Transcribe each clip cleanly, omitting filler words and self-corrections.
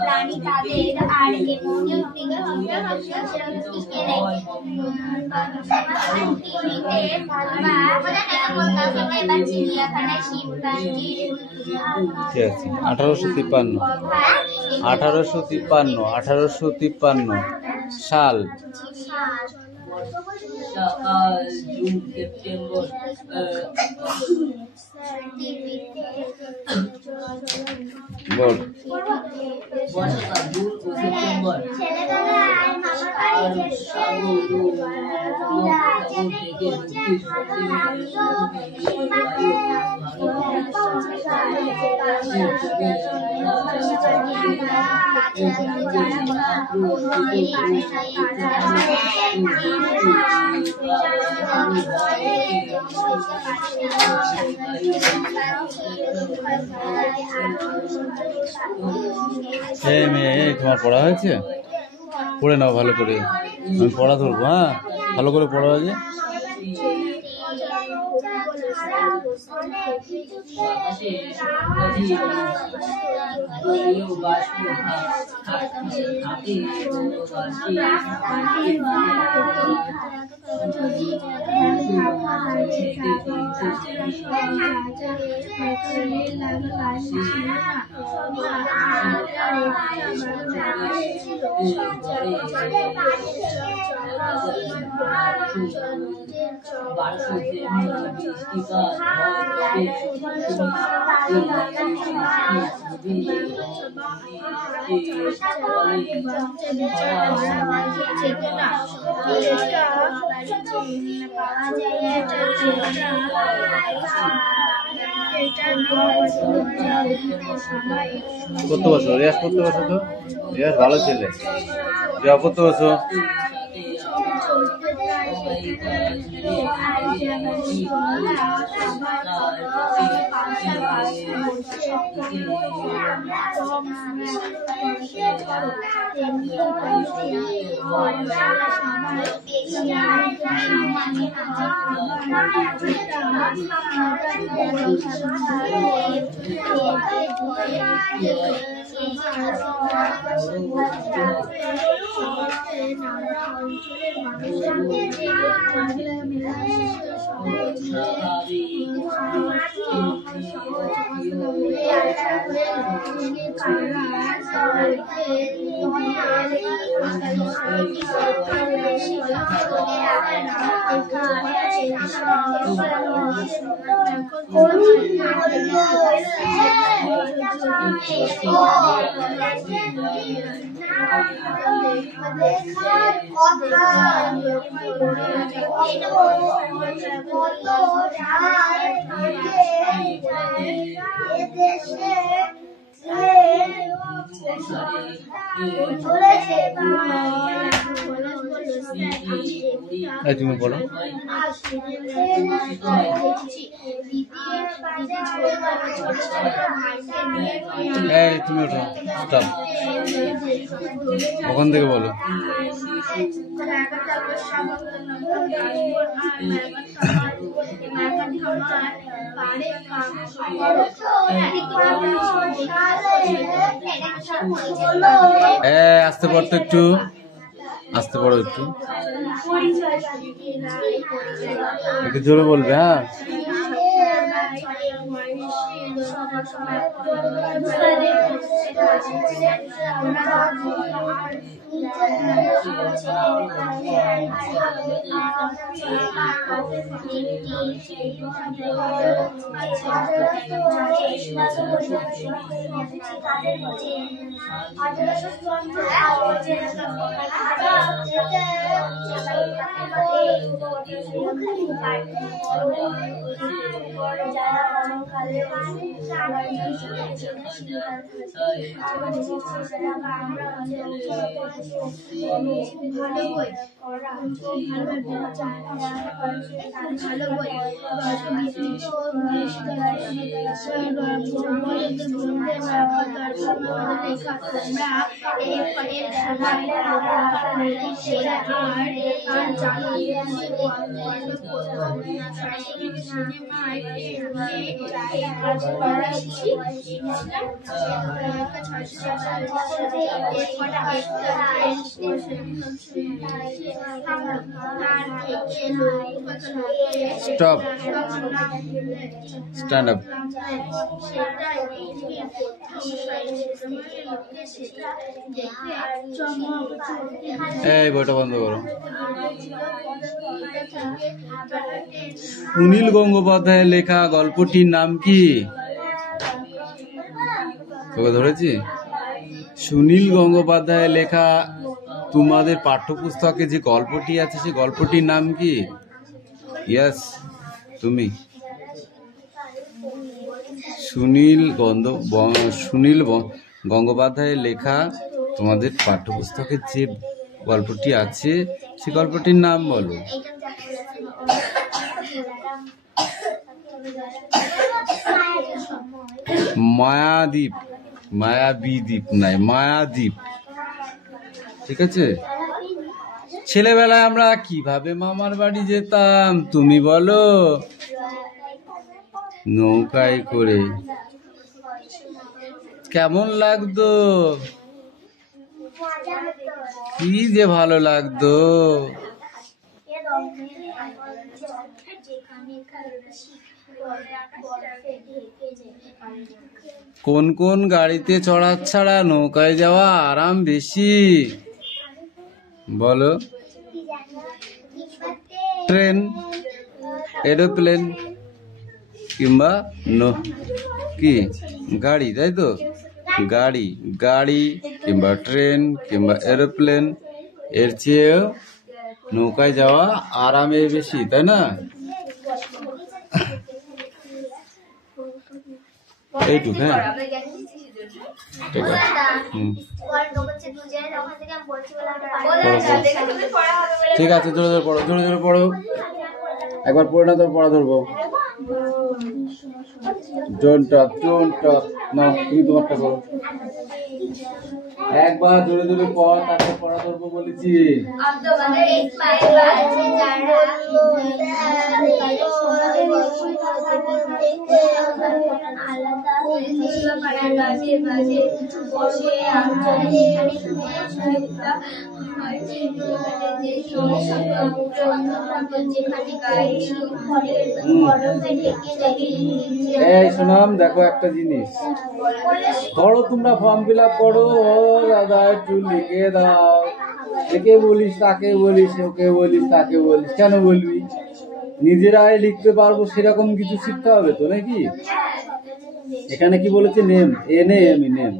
প্রাণী তাদের আর এমনই ঠিক আছে 1853 সাল জুন সেপ্টেম্বর বল বর্ষাকাল জুন ও সেপ্টেম্বর মেয়ে তোমার পড়া হয়েছে? পড়ে নাও ভালো করে, আমি পড়া ধরবো। হ্যাঁ, ভালো করে পড়া হয়েছে। কত বছর রিয়াজ? কত বছর? তো রিয়াজ ভালো ছেলে। যা কত বছর? তুমি বলো। তুমি ওঠো, ওখান থেকে বলো। আসতে পারতো একটু, আসতে পারো একটু, একটু জোরে বলবে। হ্যাঁ, স্টপ, স্ট্যান্ড আপ। এই বইটা বন্ধ করো। সুনীল গঙ্গোপাধ্যায়ের লেখা গল্পটির নাম কি? তোকে ধরেছি? সুনীল গঙ্গোপাধ্যায়ের লেখা তোমাদের পাঠ্যপুস্তকে যে গল্পটি আছে সেই গল্পটির নাম কি? ইয়েস, তুমি। সুনীল গঙ্গোপাধ্যায়ের লেখা তোমাদের পাঠ্যপুস্তকে যে গল্পটি আছে সেই গল্পটির নাম বলো। মায়াদ্বীপ, মায়াবীদ্বীপ নাই, মায়াদ্বীপ। ঠিক আছে? ছেলেবেলায় আমরা কিভাবে মামার বাড়ি যেতাম তুমি বলো? নৌকায় করে। কেমন লাগতো? কি যে ভালো লাগতো। কোন কোন গাড়িতে চড়ার ছাড়া নৌকায় যাওয়া আরাম বেশি বলো? ট্রেন, এরোপ্লেন কিংবা কি গাড়ি, তাই তো? গাড়ি, গাড়ি কিংবা ট্রেন কিংবা এরোপ্লেন, এর চেয়েও নৌকায় যাওয়া আরামের বেশি, তাই না? এইটুক, হ্যাঁ, ঠিক আছে। ঠিক আছে, জোরে জোরে পড়ো, জোরে জোরে পড়ো। একবার পড়ে না তো পড়া ধরবো। Don't talk, don't talk. না, তুমি তোমারটা করো। একবার জোরে জোরে পড়, তারপর পড়া ধরবো বলেছি। এই শোনাম, দেখো একটা জিনিস ধরো, তোমরা ফর্ম ফিল আপ করো, ও দাদা একটু লিখে দাও, একে বলিস তাকে বলিস, ওকে বলিস তাকে বলিস, কেন বলবি? নিজেরাই লিখতে পারবো সেরকম কিছু শিখতে হবে তো, নাকি? এখানে কি বলেছে? নেম, নেম,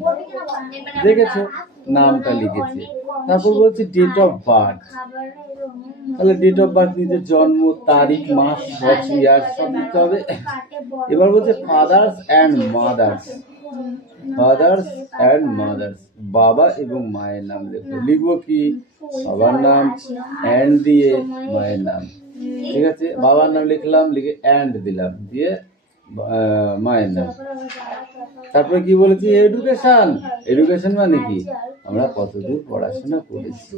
দেখেছো? নামটা লিখেছে। তারপর বলছে ডেট অফ বার্থ, তাহলে ডেট অফ বার্থ, নিজের জন্ম তারিখ, মাস, বছর, ইয়ার সব লিখতে হবে। এবার বলছে father's and mother's, father's and mother's, বাবা এবং মায়ের নাম লেখো। লিখবো কি? বাবার নাম অ্যান্ড দিয়ে মায়ের নাম। ঠিক আছে, বাবার নাম লিখলাম, লিখে অ্যান্ড দিলাম, দিয়ে মায়ের নাম। তারপরে কি বলেছি? এডুকেশন। এডুকেশন মানে কি? আমরা কতদূর পড়াশোনা করেছি।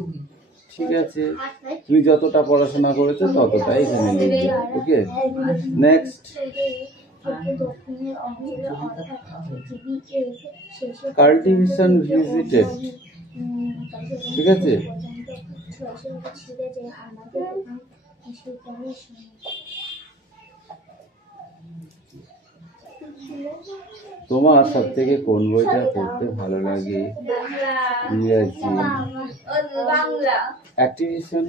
ঠিক আছে, তুমি যতটা পড়াশোনা করেছো ততটাই এখানে লিখবে। ওকে, নেক্সট। Cultivation visited. ঠিক আছে, তোমার সব থেকে কোন বইটা পড়তে ভালো লাগে? ইংরেজি। অ্যাক্টিভিশন,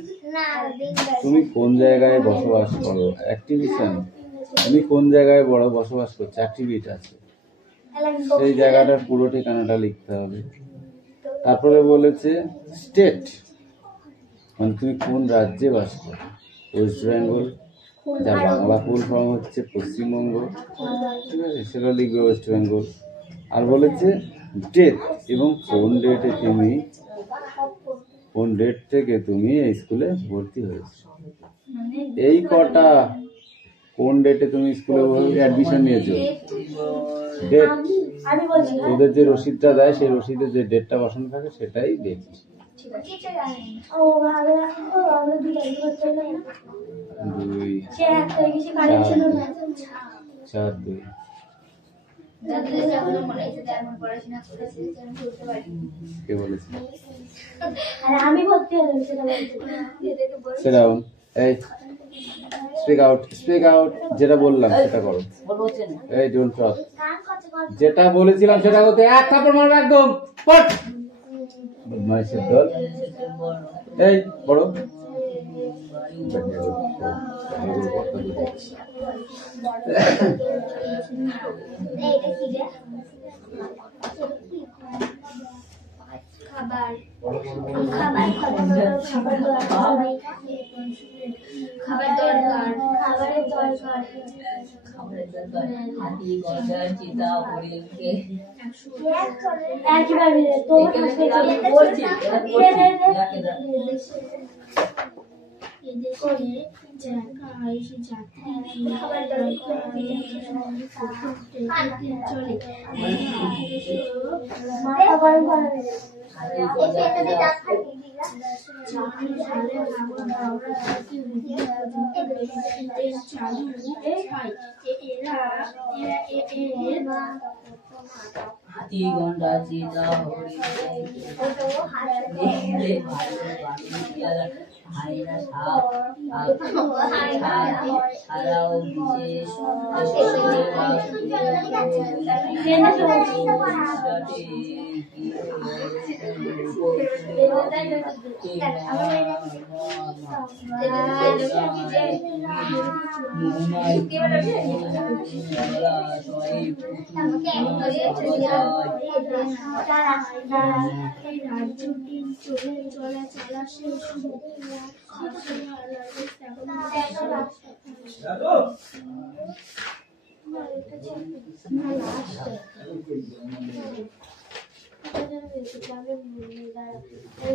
তুমি কোন জায়গায় বসবাস করো? অ্যাক্টিভিশন, তুমি কোন জায়গায় বসবাস করছো? অ্যাক্টিভিটি আছে, সেই জায়গাটার পুরো ঠিকানাটা লিখতে হবে। তারপরে বলেছে স্টেট, মানে তুমি কোন রাজ্যে বাস করো? ওয়েস্ট বেঙ্গল, যার বাংলা ফুল ফর্ম হচ্ছে পশ্চিমবঙ্গ, ঠিক আছে, সেটা লিখবে ওয়েস্ট বেঙ্গল। আর বলেছে ডেট এবং কোন ডেট থেকে তুমি এই স্কুলে ভর্তি হয়েছো, এই কটা কোন ডেটে তুমি স্কুলে অ্যাডমিশন নিয়েছো, ডেট, ওদের যে রসিদটা দেয় সেই রসিদে যে ডেটটা বসানো থাকে সেটাই দেখি। 2 4 2 কে বলেছে? সেটা এই স্পিক আউট, যেটা বললাম সেটা করো। এই ডোন্ট টক, যেটা বলেছিলাম সেটা করতে। এক থাপ্পড় মারো একদম, পট বদমাইশের দল। এই বড় হাতি গন্ডার চিতা হরিণকে হাতি গন্ডা চিতা হরিণকে হাইনা সাপ ছাড়াও বিশেষ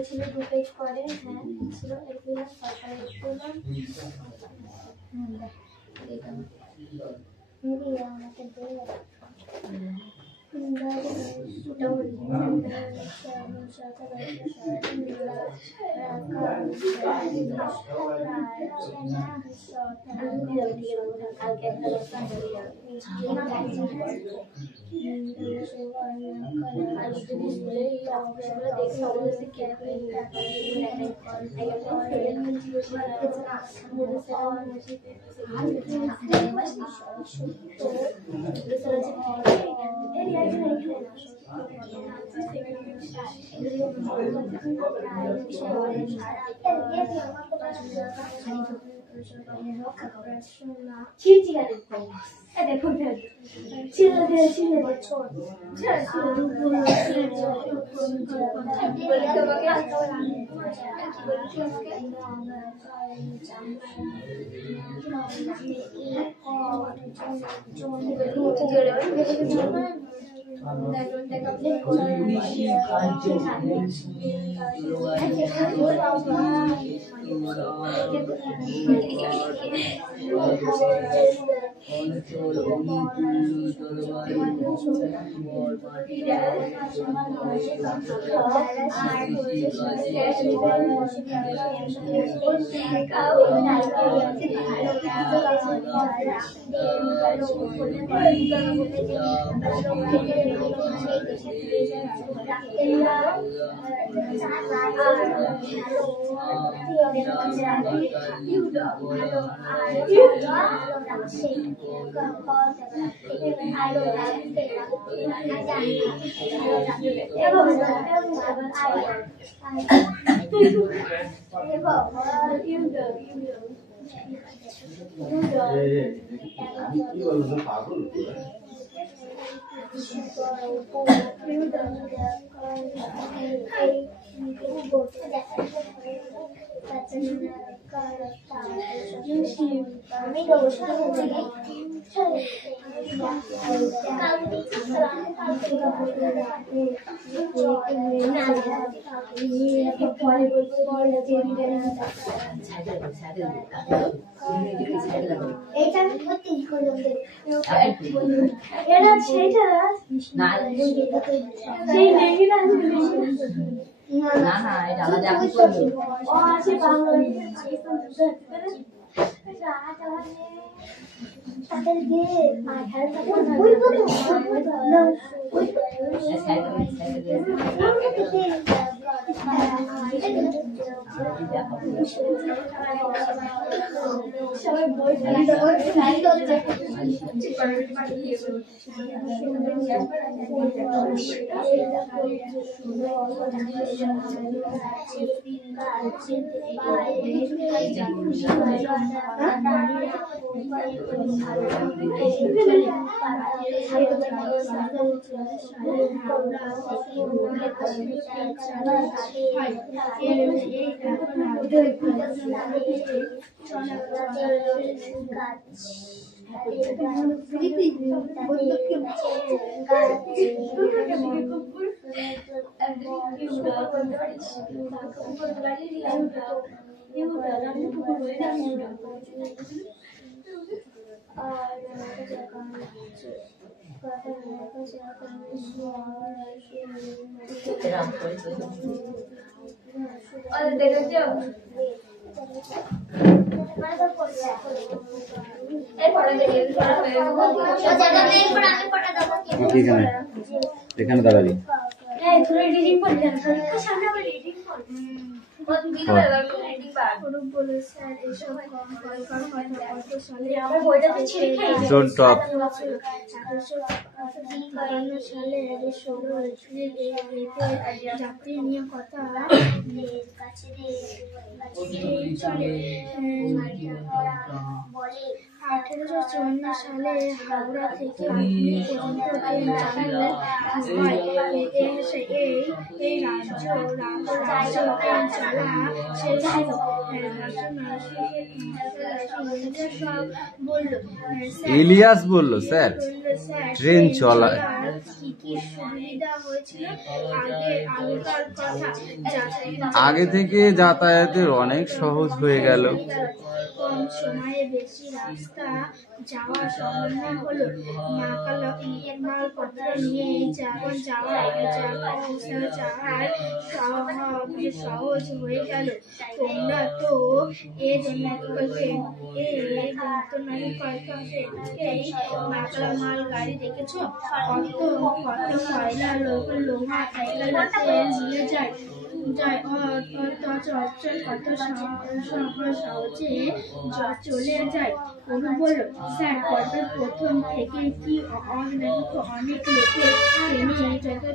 ছিল 2 পেজ করে। হ্যাঁ ছিল এগুলো সরকারি স্কুল আমাকে না না এটা আলাদা এখন করবে এখানে দাঁড়াবি Don't talk. সালে হাওড়া থেকে হুগলি পর্যন্ত ট্রেন চালু হয়। এই রাজ্য ট্রেন চলা শেষ হলো। ইলিয়াস বলল স্যার ট্রেন চলা কি কি সুবিধা হয়েছিল আগেকার কথা আগে থেকে যাতায়াতের অনেক সহজ হয়ে গেল। কম সময়ে বেশি রাস্তা যাওয়া সম্ভব হলো। মালপত্র নিয়ে যাওয়ার সহজ হয়ে গেল। তোমরা তো মাল গাড়ি দেখেছো? কত কয়লা লোহা নিয়ে যায় কত সহজে চলে যায়। অনু বলল, স্যার পর্বের প্রথম থেকে কি অনেক লোকের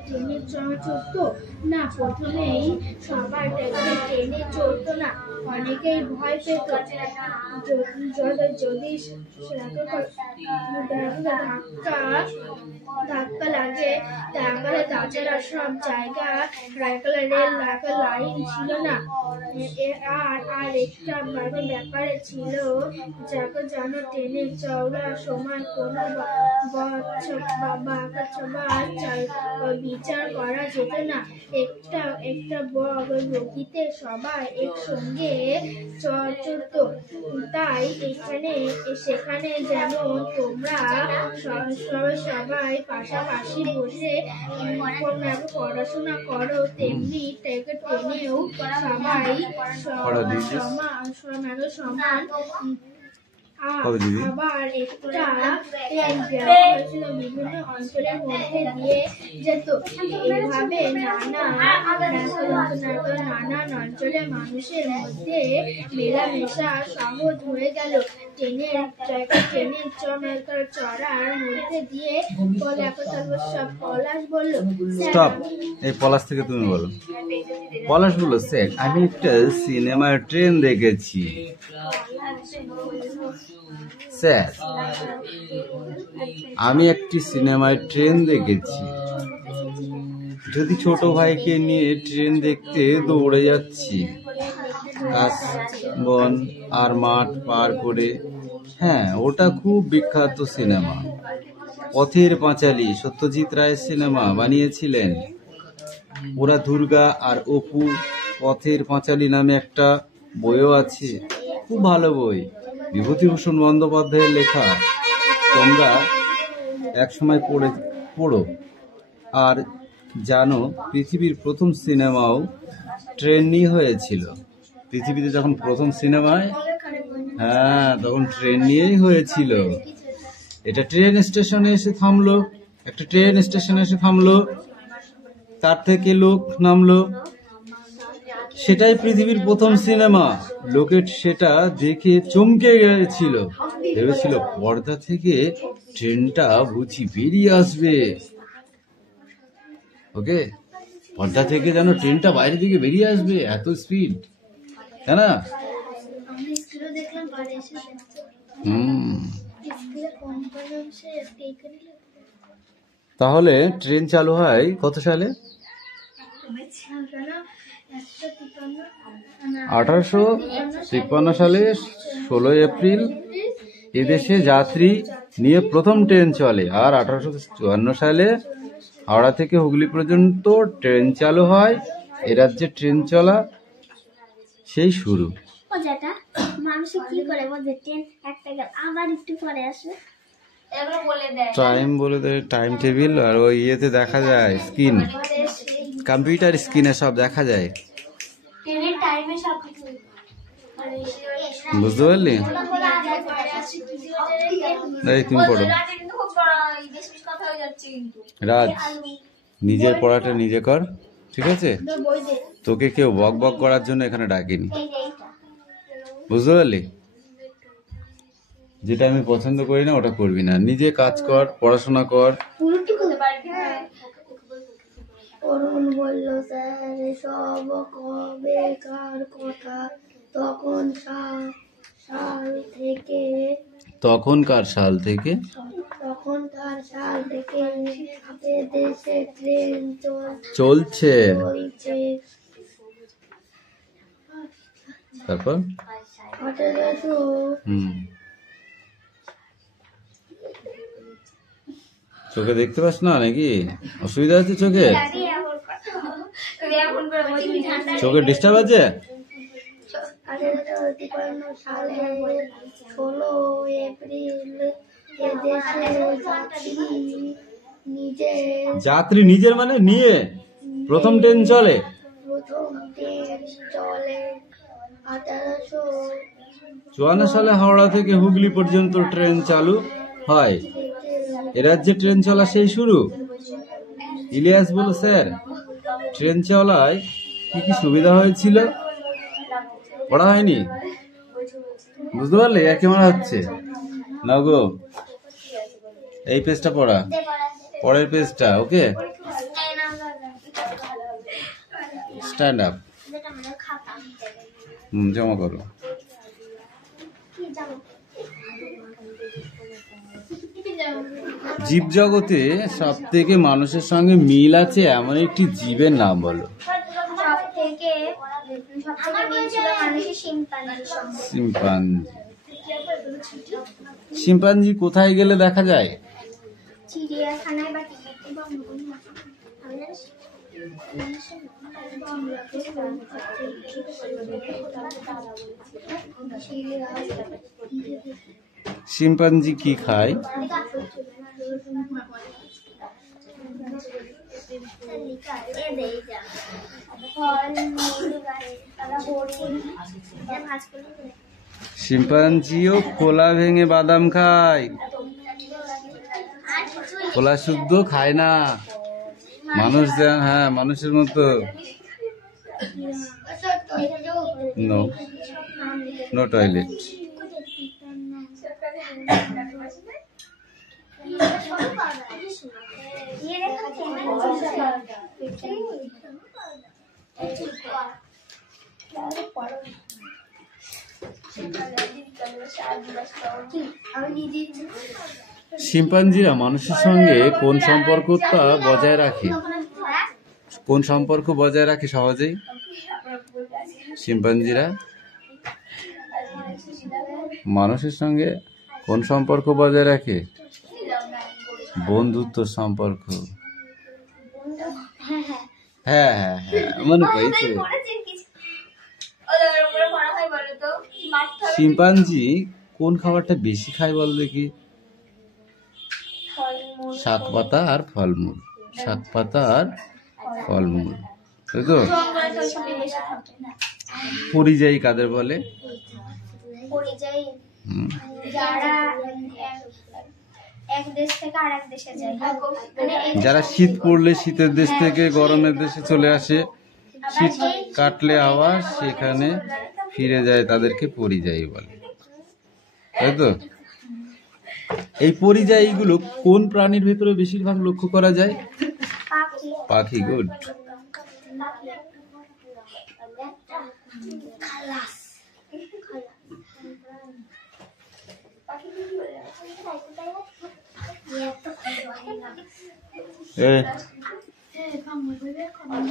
ট্রেনে চড়তো না? প্রথমেই সবার ট্রেনে চড়তো না, অনেকেই ভয় পেত যদি ধাক্কা লাগে। তাছাড়া সব জায়গা রেল লাইন ছিল না। আর একটা ব্যাপার ছিল, যেন ট্রেনের চওড়া সমান কোনো বিচার করা যেত না। একটা বগিতে সবাই একসঙ্গে চড়তো। তাই সেখানে যেমন তোমরা সবাই পাশাপাশি বসে পড়াশোনা করো, তেমনি ট্রেনেও সবাই সমান। আবার একটা ট্রেন হয়েছিল বিভিন্ন অঞ্চলের মধ্যে দিয়ে যেত। এভাবে নানান অঞ্চলের মানুষের মধ্যে মেলামেশা সহজ হয়ে গেল। ট্রেনের চড়ার মধ্যে দিয়ে পলাশ বলল, স্টপ। এই পলাশ থেকে তুমি বলো। পলাশ বলল, স্যার আমি একটা সিনেমার ট্রেন দেখেছি। স্যার আমি একটি সিনেমায় ট্রেন দেখেছি যদি ছোট ভাইকে নিয়ে ট্রেন দেখতে দৌড়ে যাচ্ছি কাশ বন আর মাঠ পার করে। হ্যাঁ, ওটা খুব বিখ্যাত সিনেমা। পথের পাঁচালী সত্যজিৎ রায়ের সিনেমা বানিয়েছিলেন ওরা। দুর্গা আর অপু পথের পাঁচালী নামে একটা বইও আছে, খুব ভালো বই, বিভূতিভূষণ বন্দ্যোপাধ্যায়ের লেখা। তোমরা একসময় পড়ো। আর জানো, পৃথিবীর প্রথম সিনেমাও ট্রেন নিয়ে হয়েছিল। পৃথিবীতে যখন প্রথম সিনেমায়, হ্যাঁ, তখন ট্রেন নিয়েই হয়েছিল। এটা ট্রেন স্টেশনে এসে থামলো, একটা ট্রেন স্টেশনে এসে থামলো, তার থেকে লোক নামলো, সেটাই পৃথিবীর প্রথম সিনেমা। লোকে সেটা দেখে চমকে গেছিল, ভেবেছিল পর্দা থেকে ট্রেনটা বুঝি বেরিয়ে আসবে। ওকে, পর্দা থেকে যেন ট্রেনটা বাইরে দিকে বেরিয়ে আসবে, এত স্পিড, তাই না? তাহলে ট্রেন চালু হয় কত সালে? 1853 সালে 16 এপ্রিল এদেশে যাত্রী নিয়ে প্রথম ট্রেন চলে। আর 1854 সালে হাওড়া থেকে হুগলি পর্যন্ত ট্রেন চালু হয়। এ রাজ্যে ট্রেন চলা সেই শুরু। টাইম বলে দেয়, টাইম টেবিল, আর ওই ইয়েতে দেখা যায় স্ক্রিন, কম্পিউটার স্ক্রিনে সব দেখা যায়। বুঝতে পারলি? তুমি পড়ো। রাজ, নিজের পড়াটা নিজে কর, ঠিক আছে? তোকে কেউ বক বক করার জন্য এখানে ডাকিনি, বুঝতে পারলি? যেটা আমি পছন্দ করি না ওটা করবি না, নিজে কাজ কর, পড়াশোনা কর। অরুণ বলল, স্যার সব কবেকার কথা, তখনকার সাল থেকে দেশে ট্রেন চলছে। তারপর 1800 চোখে দেখতে পাস না নাকি? অসুবিধা আছে চোখে? চোখে ডিস্টার্ব আছে? 1853 সালে 16 এপ্রিল যাত্রী নিজের মানে নিয়ে প্রথম ট্রেন চলে। 1854 সালে হাওড়া থেকে হুগলি পর্যন্ত ট্রেন চালু হয়। এ রাজ্যে ট্রেন চলা সেই শুরু। ইলিয়াস বলল, স্যার ট্রেন চলায় কি কি সুবিধা হয়েছিল? পড়া হয়নি, বুঝতে পারলে? একই মনে হচ্ছে না গো। এই পেজটা পড়া, পরের পেজটা। ওকে, স্ট্যান্ড আপ, জমা করো। জীব জগতে সব থেকে মানুষের সঙ্গে মিল আছে এমন একটি জীবের নাম বলো। শিম্পাঞ্জি। শিম্পাঞ্জি কোথায় গেলে দেখা যায়? চিড়িয়াখানায় বা শিম্পাঞ্জি কি খায়? শিম্পাঞ্জিও খোলা ভেঙে বাদাম খায়, খোলা শুদ্ধ খায় না। মানুষ, হ্যাঁ, মানুষের মতো। No, no toilet. শিম্পাঞ্জিরা মানুষের সঙ্গে কোন সম্পর্কটা বজায় রাখে? কোন সম্পর্ক বজায় রাখে সহজেই? শিম্পাঞ্জিরা মানুষের সঙ্গে কোন সম্পর্ক বজায় রাখে? বন্ধুত্ব সম্পর্ক। হ্যাঁ হ্যাঁ হ্যাঁ, মনে পড়েছে। শিম্পাঞ্জি কোন খাবারটা বেশি খায় বল দেখি? শাক পাতা আর ফলমূল। শাক পাতা আর ফলমূল, তাই তো? পরিযায়ী কাদের বলে? যারা শীত পড়লে শীতের দেশ থেকে গরমের দেশে চলে আসে, শীত কাটলে আবার সেখানে ফিরে যায়, তাদেরকে পরিযায়ী বলে, তাই তো? এই পরিযায়ীগুলো কোন প্রাণীর ভেতরে বেশিরভাগ লক্ষ্য করা যায়? পাখি। গুড।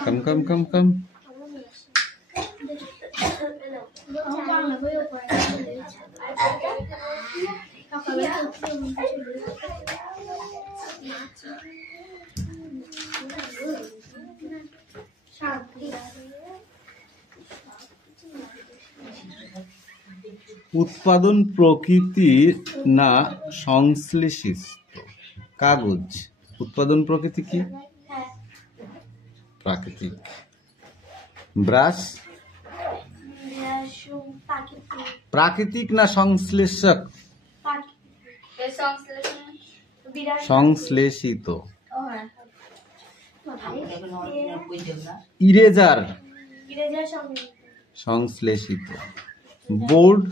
कम कम कम कम उत्पादन प्रकृतिर ना संश्लेषित कागज। उत्पादन प्रकृति की? प्राकृतिक। ब्रश प्राकृतिक ना संश्लेषक? संश्लेषित। इरेजर संश्लेषित। बोर्ड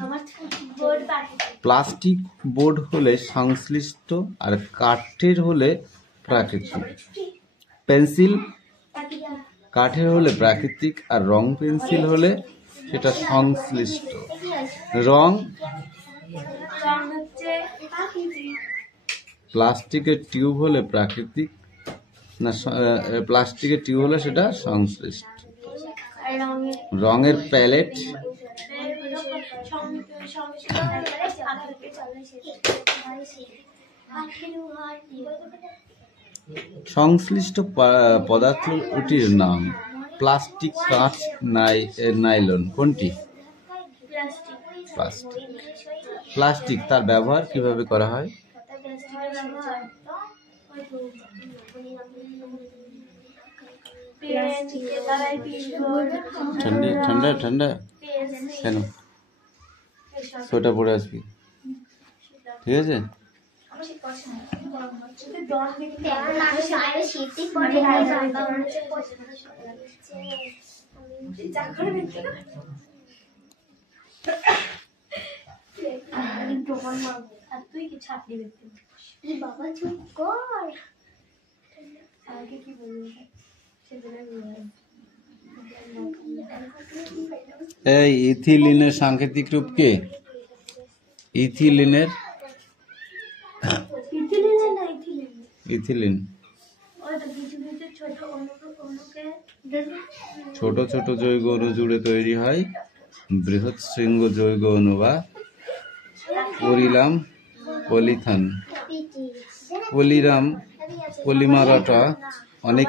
प्लास्टिक बोर्ड होले संश्लिष्ट और काठेर होले प्राकृतिक। पेंसिल काठेर होले प्राकृतिक और रंग पेंसिल होले सेटा संश्लिष्ट। रंग प्लास्टिकेर टिউব होले प्राकृतिक ना प्लास्टिकेर टिউব होले सेटा संश्लिष्ट। रंगेर पैलेट संश्लिष्ट पदार्थটির नाम प्लास्टिक काँच नाइलन कोनटी? प्लास्टिक। प्लास्टिक तार व्यवहार किभाবে করা হয়? ठंडा ठंडा ठंडा কেন সোয়েটার পরে আসবি, ঠিক আছে? বাবা চুপ কর। আগে কি বলবো? এই ইথিলিনের সাংকেতিক রূপ কে? ইথিলিনের ইথিলিন ছোট ছোট জৈব অণু জুড়ে তৈরি হয় বৃহৎ শৃঙ্গ জৈব অণু বা পলিথান। পলিমারটা অনেক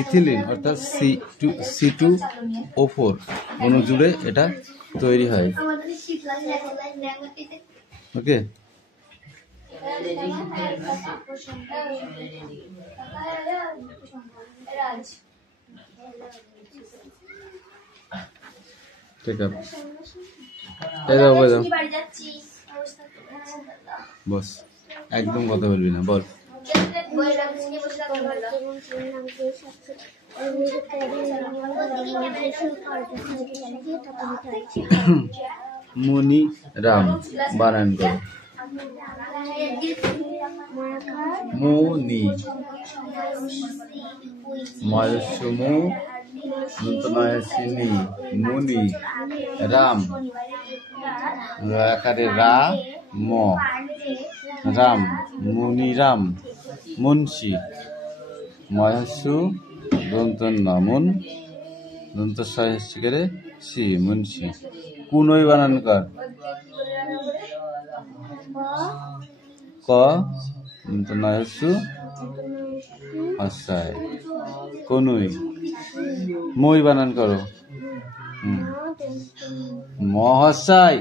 ইথিলিন অর্থাৎ C2O4 অণু জুড়ে এটা তৈরি হয়। ওকে, ঠিক আছে, বস একদম কথা বলবি না, বল। মুনি রাম বানান করো। মুনি ময়সমু নতনয়সিনি মুনি রাম আকারে রা ম রাম মুনি রাম মুন্সি মহাসু দন্ত নামুন দন্ত সাহিত্যিকেরে সি মুন্সি কুনই বানান কর ক দন্ত নয়সু হসাই কোনুই মই বানান করো মহাশয়